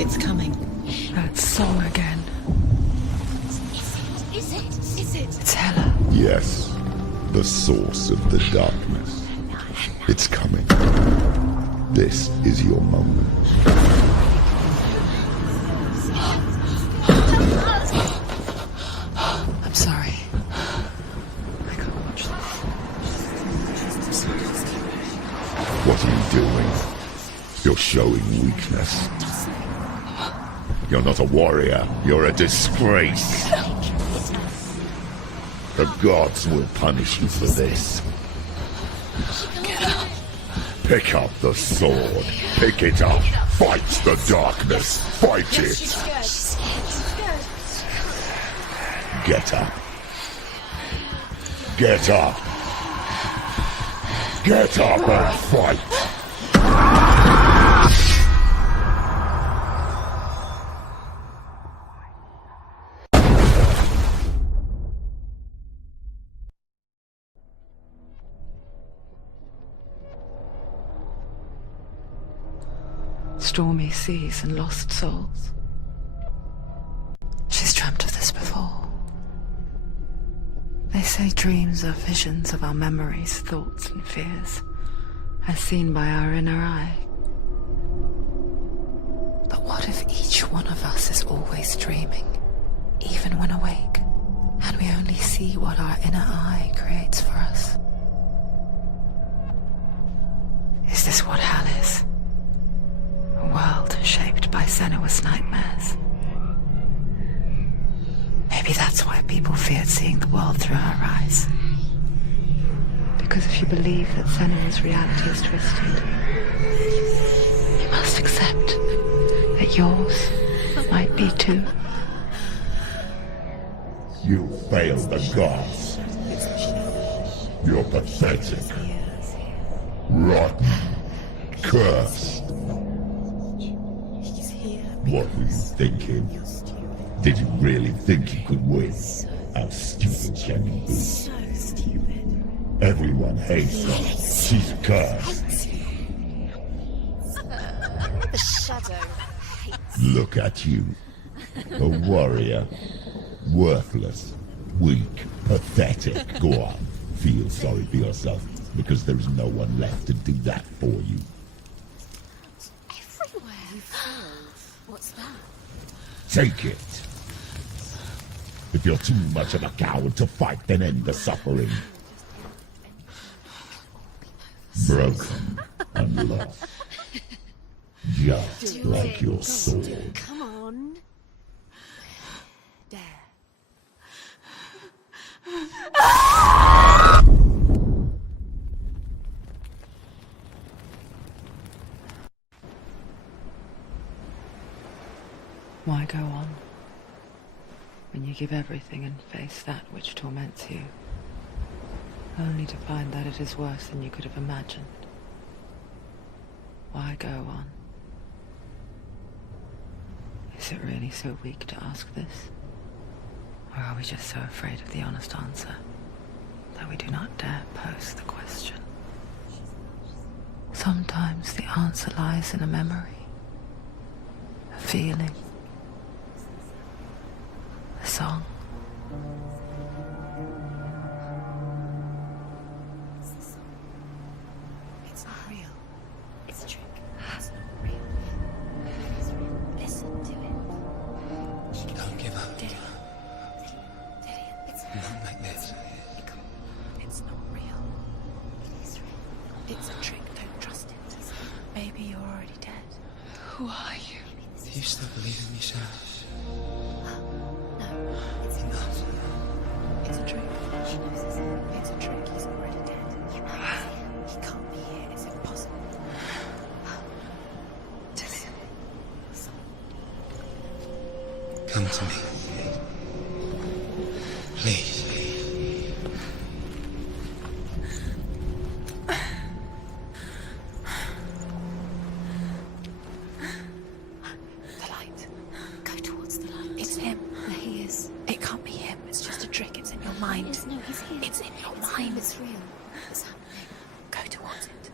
It's coming. That song again. Is it? It's Hella. Yes, the source of the darkness. It's coming. This is your moment. I'm sorry. I can't watch this. What are you doing? You're showing weakness. You're not a warrior. You're a disgrace. The gods will punish you for this. Get up. Pick up the sword. Pick it up. Fight the darkness. Fight it. Get up. Get up. Get up and fight. Stormy seas and lost souls. She's dreamt of this before. They say dreams are visions of our memories, thoughts and fears, as seen by our inner eye. But what if each one of us is always dreaming, even when awake, and we only see what our inner eye creates for us? Is this what hell is? A world shaped by Senua's nightmares. Maybe that's why people feared seeing the world through her eyes. Because if you believe that Senua's reality is twisted, you must accept that yours might be too. You failed the gods. You're pathetic. Rotten. Cursed. What were you thinking? Did you really think you could win? How stupid can you be? So stupid. Everyone hates her. She's cursed. The shadow hates. Look at you. A warrior. Worthless. Weak. Pathetic. Go on. Feel sorry for yourself, because there is no one left to do that for you. Everywhere. You failed. What's that? Take it. If you're too much of a coward to fight, then end the suffering. Broken and lost. Just like your sword. Come on. Dare. Why go on when you give everything and face that which torments you, only to find that it is worse than you could have imagined? Why go on? Is it really so weak to ask this? Or are we just so afraid of the honest answer that we do not dare pose the question? Sometimes the answer lies in a memory, a feeling, a song. It's not real. It's a trick. It's not real. It's real. Listen to it. Don't give up. Did it? It's Not like this. It's not real. It is real. It's a trick. Don't trust it. Maybe you're already dead. Who are you? Do you still believe in yourself? No, it's Enough. It's a trick. She knows this. It's a trick. He's already dead. He can't be here. It's impossible. Dillian. Come to me. Please. The light. Go towards the light. It's him. There he is. It can't be him. It's just a trick. It's in your mind. No, he's here. It's in your mind. It's real. It's happening. Go towards it.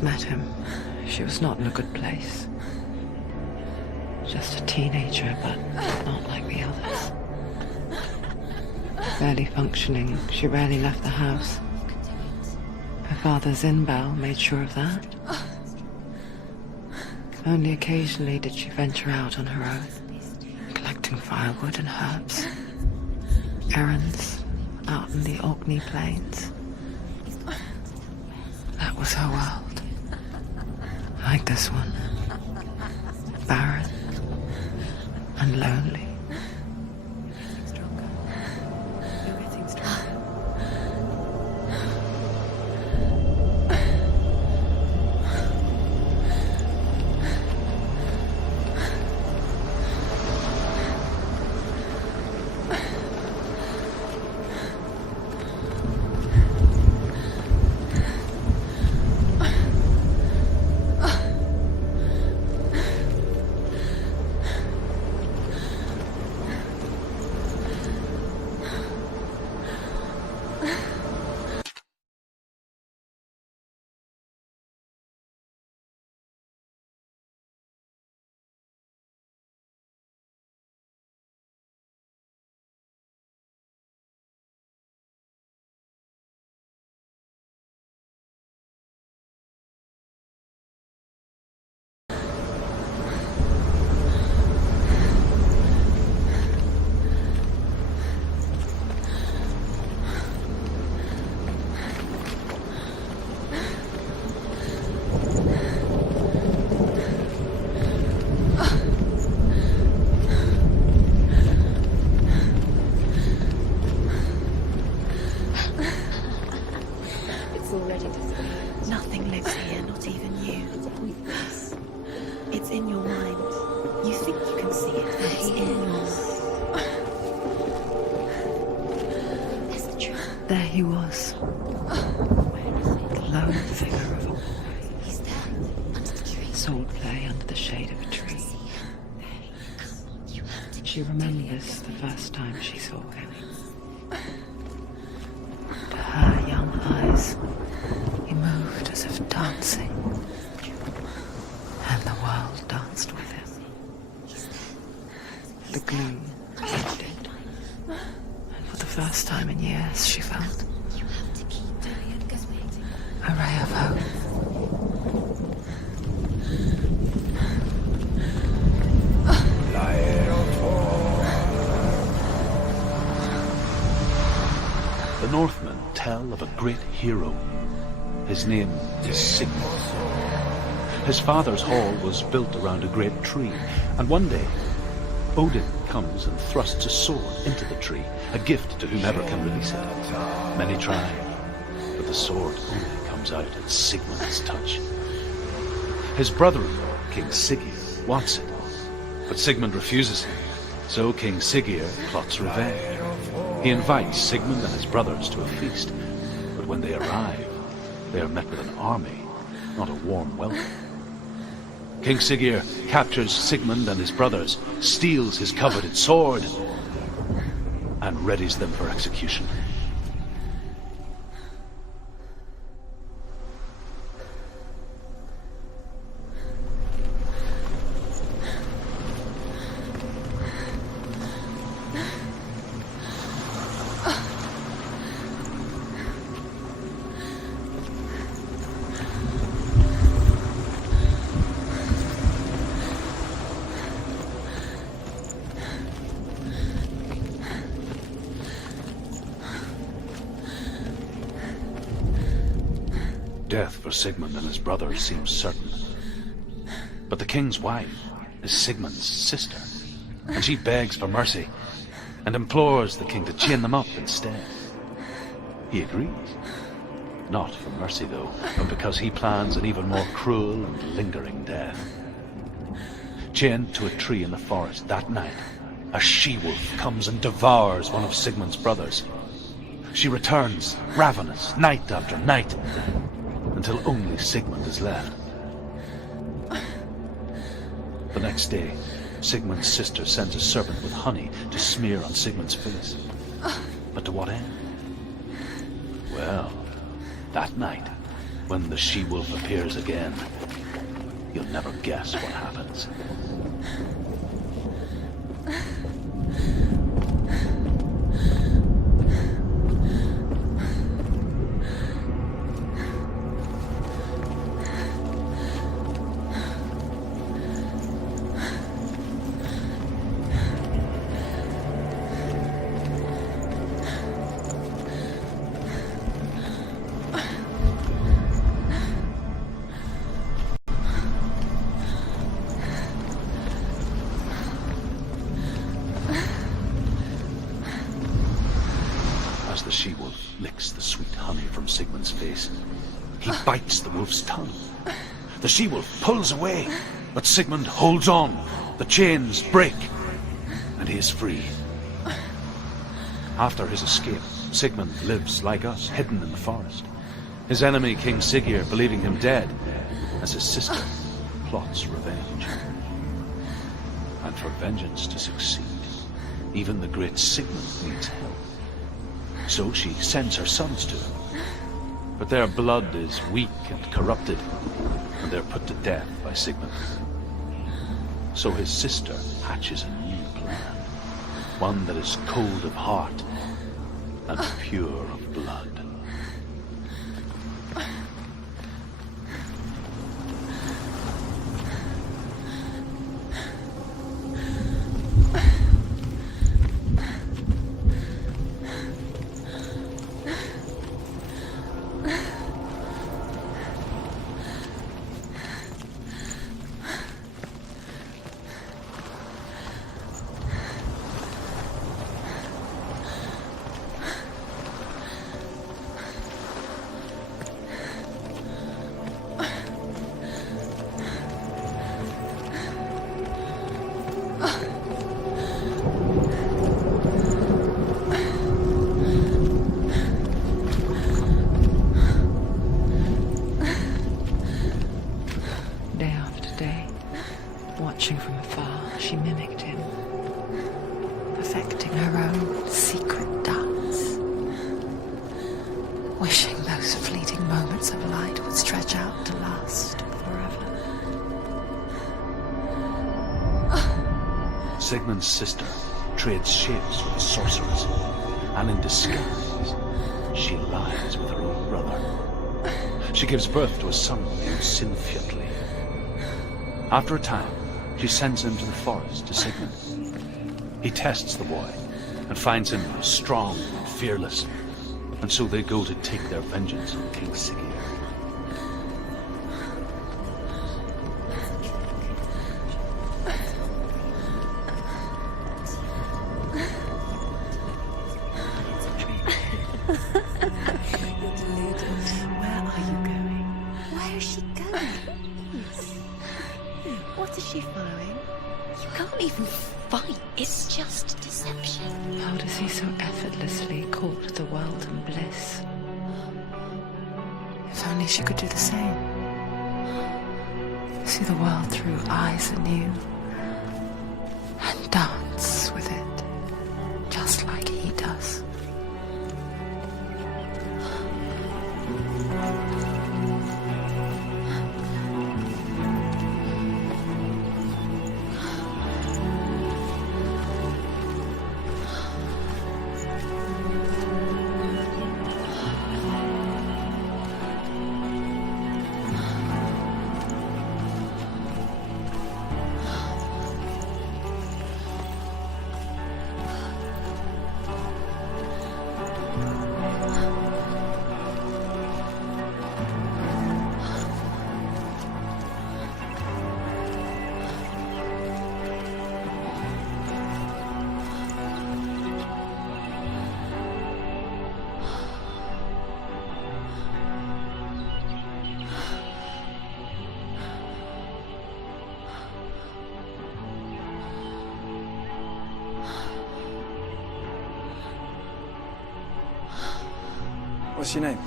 first met him, she was not in a good place. Just a teenager, but not like the others. Barely functioning, she rarely left the house. Her father's in-bell made sure of that. Only occasionally did she venture out on her own, collecting firewood and herbs. Errands out in the Orkney Plains. That was her world. Like this one. Barren and lonely. Nothing lives here, not even you. It's in your mind. You think you can see it, but it's in your mind. That's the truth. There he was. The lone figure of a boy. He's there, under the tree. Swordplay under the shade of a tree. She remembers the first time she saw him. To her young eyes, he moved as if dancing, and the world danced with him. The gloom lifted, and for the first time in years she felt a ray of hope. The Northmen tell of a great hero. His name is Sigmund. His father's hall was built around a great tree, and one day Odin comes and thrusts a sword into the tree, a gift to whomever can release it. Many try, but the sword only comes out at Sigmund's touch. His brother-in-law, King Siggeir, wants it, but Sigmund refuses him, so King Siggeir plots revenge. He invites Sigmund and his brothers to a feast, but when they arrive, they are met with an army, not a warm welcome. King Siggeir captures Sigmund and his brothers, steals his coveted sword, and readies them for execution. Death for Sigmund and his brothers seems certain. But the king's wife is Sigmund's sister, and she begs for mercy and implores the king to chain them up instead. He agrees. Not for mercy, though, but because he plans an even more cruel and lingering death. Chained to a tree in the forest that night, a she-wolf comes and devours one of Sigmund's brothers. She returns, ravenous, night after night, until only Sigmund is left. The next day, Sigmund's sister sends a servant with honey to smear on Sigmund's face. But to what end? Well, that night, When the she-wolf appears again, you'll never guess what happens. As the she-wolf licks the sweet honey from Sigmund's face, he bites the wolf's tongue. The she-wolf pulls away, but Sigmund holds on. The chains break, and he is free. After his escape, Sigmund lives like us, hidden in the forest. His enemy, King Siggeir, believing him dead, as his sister plots revenge. And for vengeance to succeed, even the great Sigmund needs help. So she sends her sons to him. But their blood is weak and corrupted, and they're put to death by Sigmund. So his sister hatches a new plan, one that is cold of heart and pure of blood. Day after day, watching from afar, she mimicked him, perfecting her own secret dance, wishing those fleeting moments of light would stretch out to last forever. Sigmund's sister trades shapes with the sorceress, and in disguise, she lies with her own brother. She gives birth to a son named Sinfjotli. After a time, she sends him to the forest to Sigmund. He tests the boy and finds him strong and fearless, and so they go to take their vengeance on King Siggeir. Where are you going? Where is she going? What is she following? You can't even fight. It's just deception. How does he so effortlessly court the world and bliss? If only she could do the same. See the world through eyes anew and dance with it, just like he does. What's your name?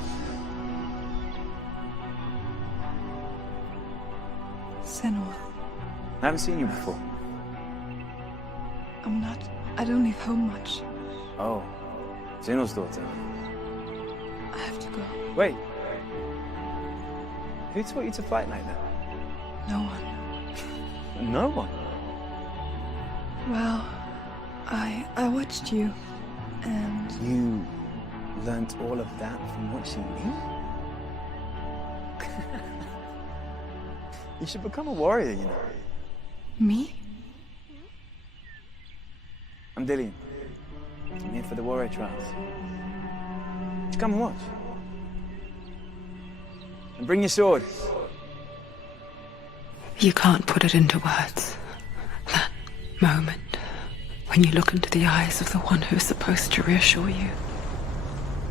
Senua. I haven't seen you before. I don't leave home much. Oh, Zeno's daughter. I have to go. Wait. Who taught you to fight like that? No one. No one. Well, I watched you, and You learnt all of that from watching me? You should become a warrior, you know. me? I'm Dillian. I'm here for the warrior trials. Just come and watch. And bring your sword. You can't put it into words. That moment when you look into the eyes of the one who's supposed to reassure you,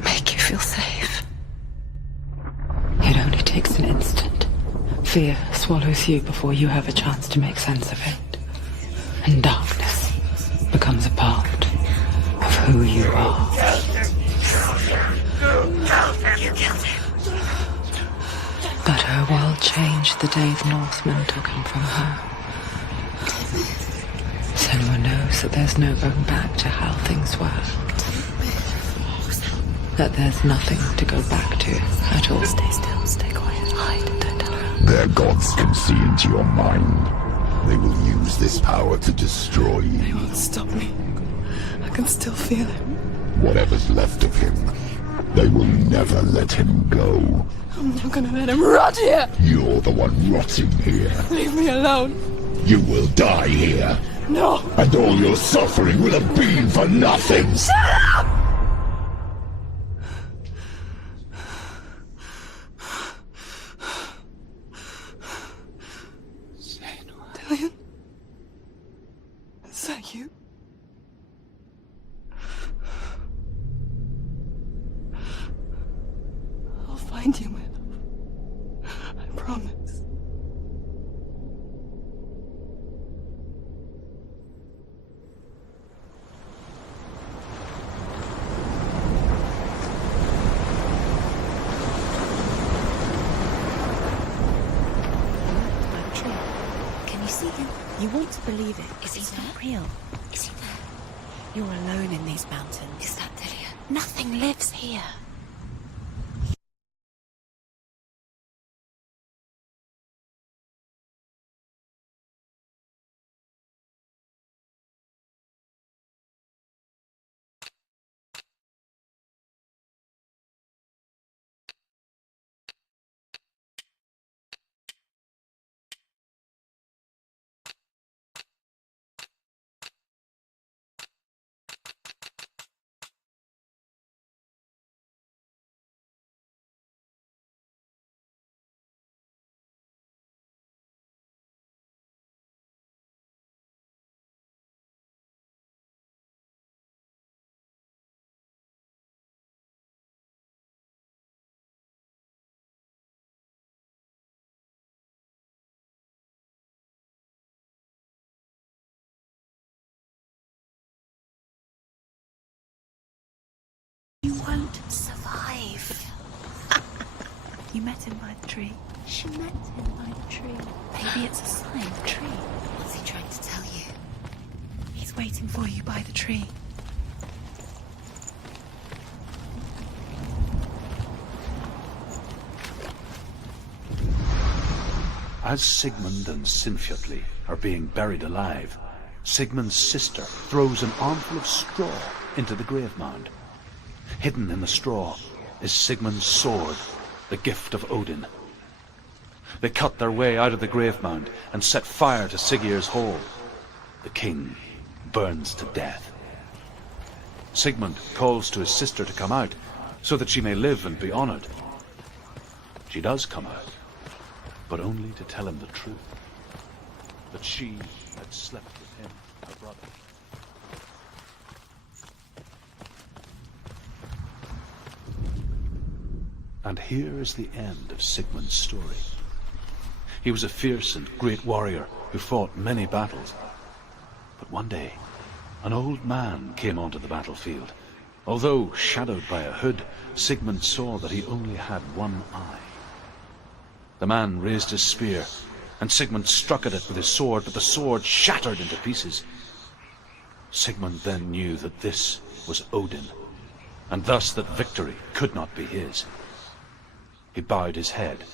make you feel safe. It only takes an instant. Fear swallows you before you have a chance to make sense of it. And darkness becomes a part of who you are. You killed him. But her world changed the day the Northmen took him from her. Senua knows that there's no going back to how things were. That there's nothing to go back to at all. Stay still, stay quiet, hide, don't tell her. Their gods can see into your mind. They will use this power to destroy They you. won't stop me. I can still feel him. Whatever's left of him, they will never let him go. I'm not gonna let him rot here! You're the one rotting here. Leave me alone! You will die here. No! And all your suffering will have been for nothing. Dillian? Is that you? I'll find you, my love. I promise. By the tree. Can you see him? You want to believe it. Is he not real? Is he there? You're alone in these mountains. Is that Dillian? Nothing lives here. You won't survive. You met him by the tree. She met him by the tree. Maybe it's a sign, the tree. What's he trying to tell you? He's waiting for you by the tree. As Sigmund and Sinfjotli are being buried alive, Sigmund's sister throws an armful of straw into the grave mound. Hidden in the straw is Sigmund's sword, the gift of Odin. They cut their way out of the grave mound and set fire to Siggeir's hall. The king burns to death. Sigmund calls to his sister to come out so that she may live and be honored. She does come out, but only to tell him the truth, that she had slept with him, her brother. And here is the end of Sigmund's story. He was a fierce and great warrior who fought many battles. But one day, an old man came onto the battlefield. Although shadowed by a hood, Sigmund saw that he only had one eye. The man raised his spear, and Sigmund struck at it with his sword, but the sword shattered into pieces. Sigmund then knew that this was Odin, and thus that victory could not be his. He bowed his head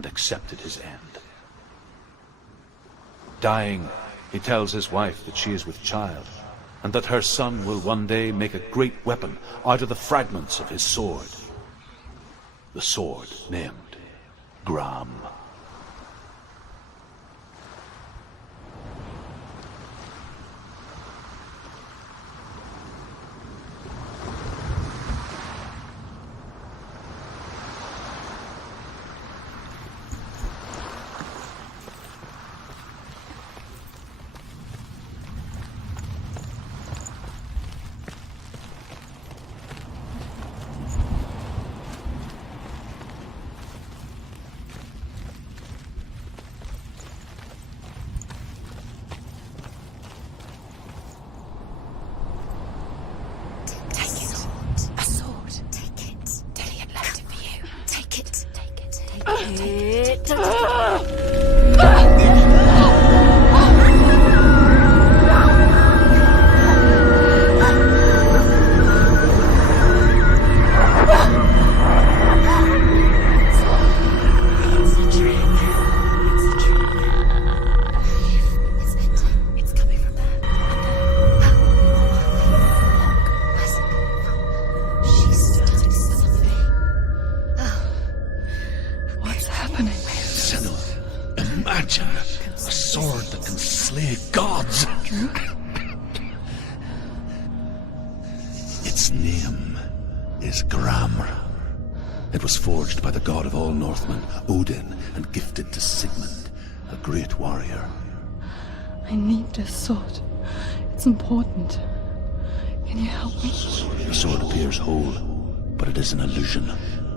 and accepted his end. Dying, he tells his wife that she is with child, and that her son will one day make a great weapon out of the fragments of his sword. The sword named Gram. Its name is Gram. It was forged by the god of all Northmen, Odin, and gifted to Sigmund, a great warrior. I need this sword. It's important. Can you help me? The sword appears whole, but it is an illusion.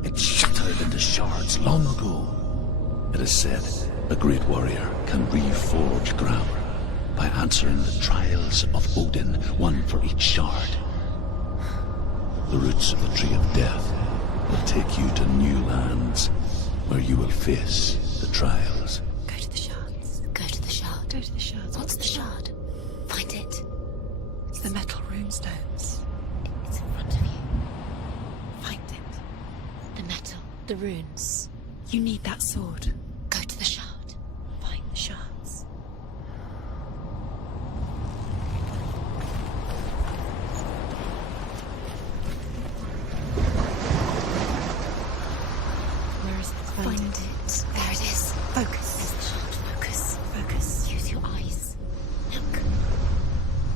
It shattered into shards long ago. It is said a great warrior can reforge Gram by answering the trials of Odin, one for each shard. The roots of the Tree of Death will take you to new lands where you will face the trials. Go to the shards. Go to the shard. Go to the shards. What's the shard? Find it. It's the metal runestones. It's in front of you. Find it. The metal. The runes. You need that sword. Go to the shard. Find the shards. Where is it? Find it. There it is. Focus. There's the shard. Focus. Focus. Use your eyes. Look.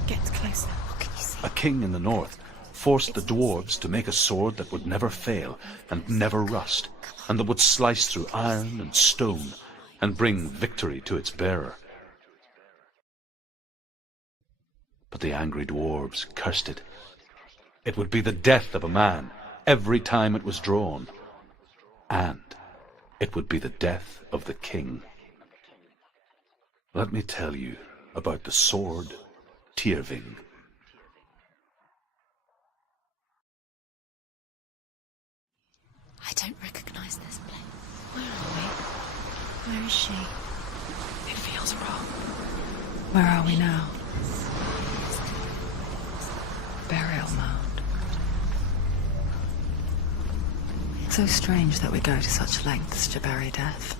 Get closer. What can you see? A king in the north forced the dwarves to make a sword that would never fail and never rust, and that would slice through iron and stone and bring victory to its bearer. But the angry dwarves cursed it. It would be the death of a man every time it was drawn, and it would be the death of the king. Let me tell you about the sword Tyrving. I don't recognize this place. Where are we? Where is she? It feels wrong. Where are we now? Burial mound. So strange that we go to such lengths to bury death.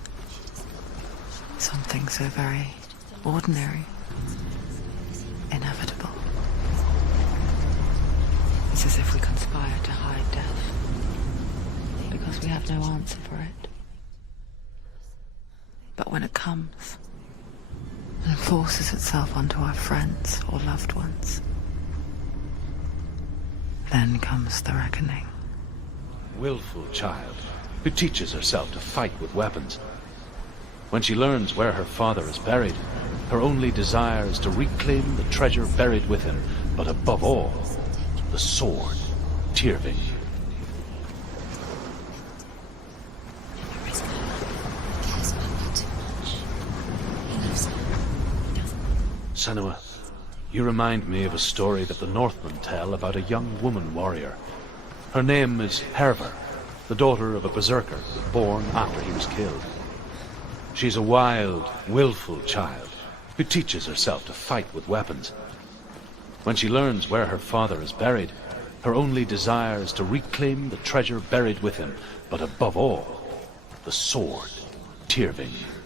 Something so very ordinary, inevitable. It's as if we conspire to hide death, because we have no answer for it. But when it comes and forces itself onto our friends or loved ones, then comes the reckoning. Willful child who teaches herself to fight with weapons. When she learns where her father is buried, her only desire is to reclaim the treasure buried with him, but above all, the sword Tyrving. Senua, you remind me of a story that the Northmen tell about a young woman warrior. Her name is Hervor, the daughter of a berserker born after he was killed. She's a wild, willful child who teaches herself to fight with weapons. When she learns where her father is buried, her only desire is to reclaim the treasure buried with him, but above all, the sword Tyrving.